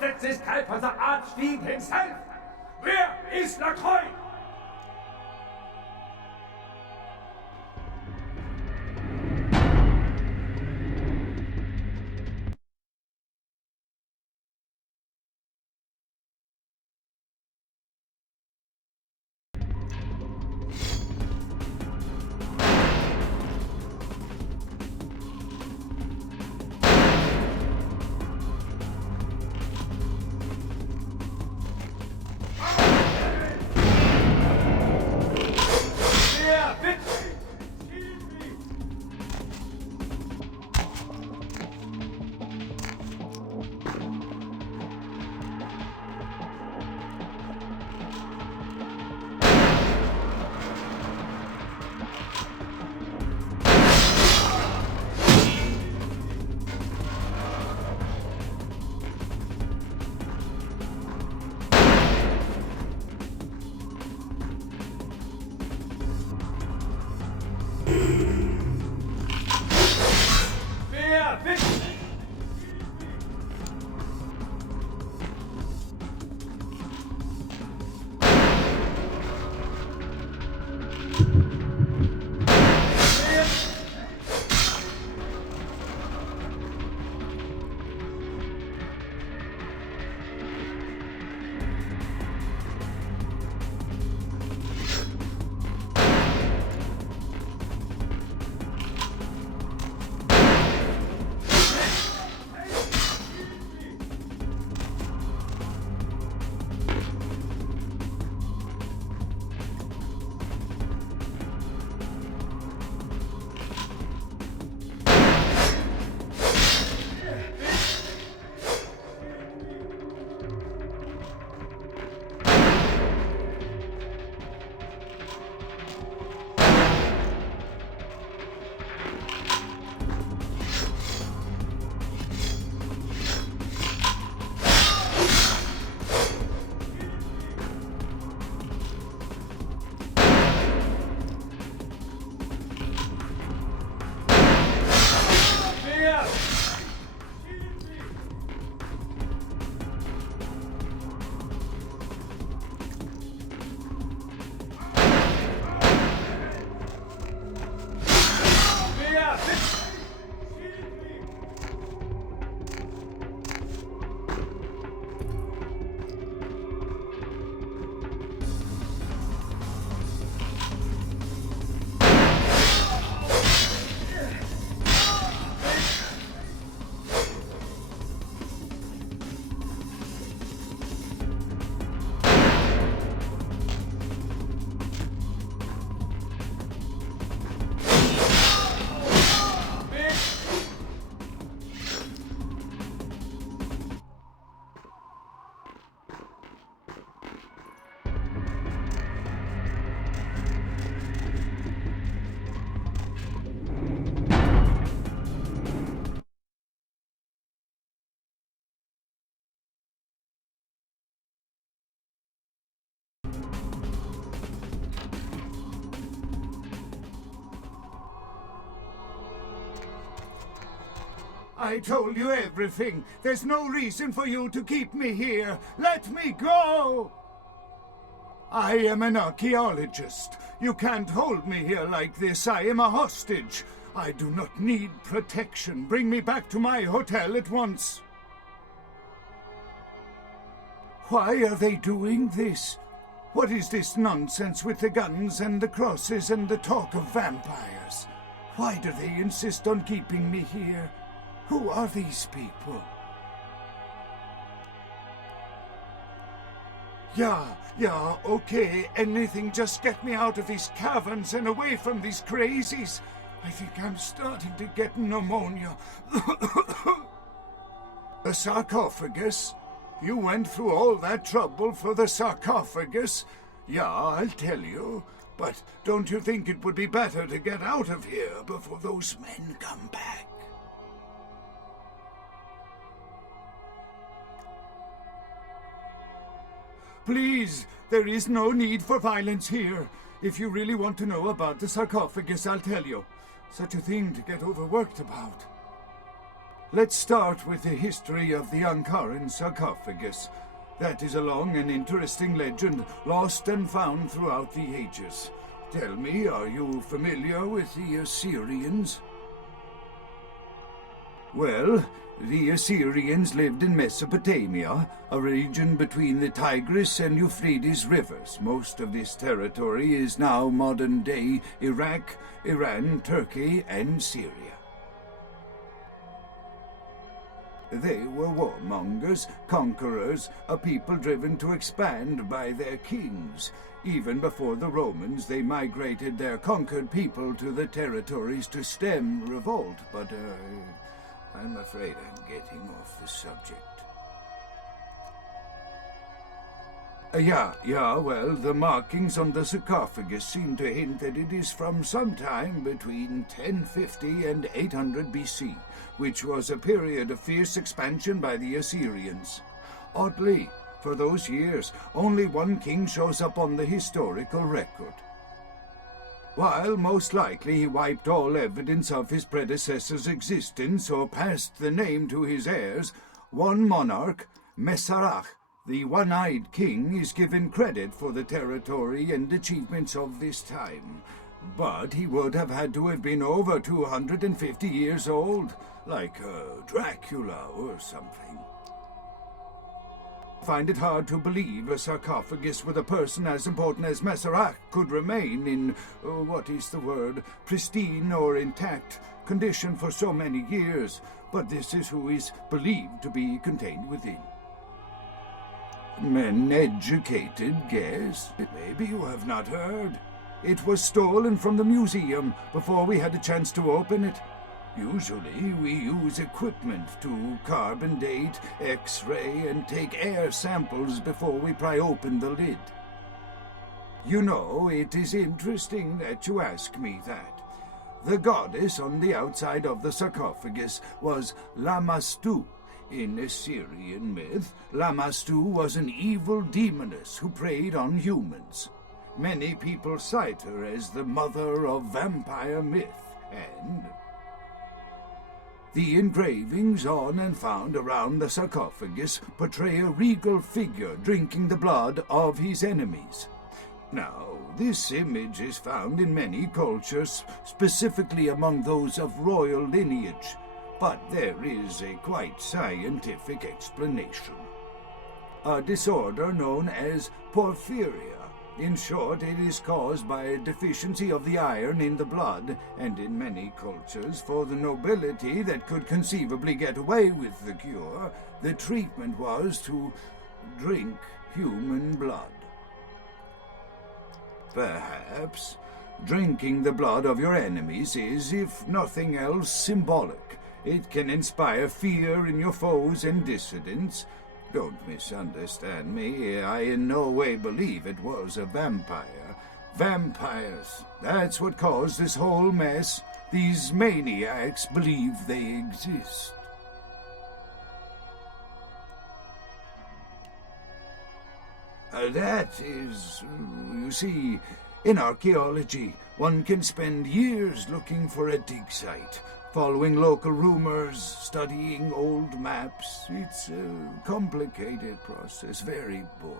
that this guy for the Archfiend himself? Where is LaCroix? I told you everything. There's no reason for you to keep me here. Let me go! I am an archaeologist. You can't hold me here like this. I am a hostage. I do not need protection. Bring me back to my hotel at once. Why are they doing this? What is this nonsense with the guns and the crosses and the talk of vampires? Why do they insist on keeping me here? Who are these people? Yeah, okay, anything, just get me out of these caverns and away from these crazies. I think I'm starting to get pneumonia. The sarcophagus? You went through all that trouble for the sarcophagus? Yeah, I'll tell you. But don't you think it would be better to get out of here before those men come back? Please, there is no need for violence here. If you really want to know about the sarcophagus, I'll tell you. Such a thing to get overworked about. Let's start with the history of the Ankaran sarcophagus. That is a long and interesting legend, lost and found throughout the ages. Tell me, are you familiar with the Assyrians? Well, the Assyrians lived in Mesopotamia, a region between the Tigris and Euphrates rivers. Most of this territory is now modern-day Iraq, Iran, Turkey, and Syria. They were warmongers, conquerors, a people driven to expand by their kings. Even before the Romans, they migrated their conquered people to the territories to stem revolt, but I'm afraid I'm getting off the subject. Well, the markings on the sarcophagus seem to hint that it is from sometime between 1050 and 800 BC, which was a period of fierce expansion by the Assyrians. Oddly, for those years, only one king shows up on the historical record. While most likely he wiped all evidence of his predecessor's existence or passed the name to his heirs, one monarch, Masquerade, the one-eyed king, is given credit for the territory and achievements of this time. But he would have had to have been over 250 years old, like Dracula or something. I find it hard to believe a sarcophagus with a person as important as Masquerade could remain in, pristine or intact condition for so many years, but this is who is believed to be contained within. An educated guess. Maybe you have not heard. It was stolen from the museum before we had a chance to open it. Usually we use equipment to carbon date, X-ray, and take air samples before we pry open the lid. You know, it is interesting that you ask me that. The goddess on the outside of the sarcophagus was Lamastu. In Assyrian myth, Lamastu was an evil demoness who preyed on humans. Many people cite her as the mother of vampire myth, and the engravings on and found around the sarcophagus portray a regal figure drinking the blood of his enemies. Now, this image is found in many cultures, specifically among those of royal lineage, but there is a quite scientific explanation. A disorder known as porphyria. In short, it is caused by a deficiency of the iron in the blood, and in many cultures, for the nobility that could conceivably get away with the cure, the treatment was to drink human blood. Perhaps drinking the blood of your enemies is, if nothing else, symbolic. It can inspire fear in your foes and dissidents. Don't misunderstand me. I in no way believe it was a vampire. Vampires, that's what caused this whole mess. These maniacs believe they exist. That is, you see, in archaeology, one can spend years looking for a dig site, following local rumors, studying old maps. It's a complicated process, very boring.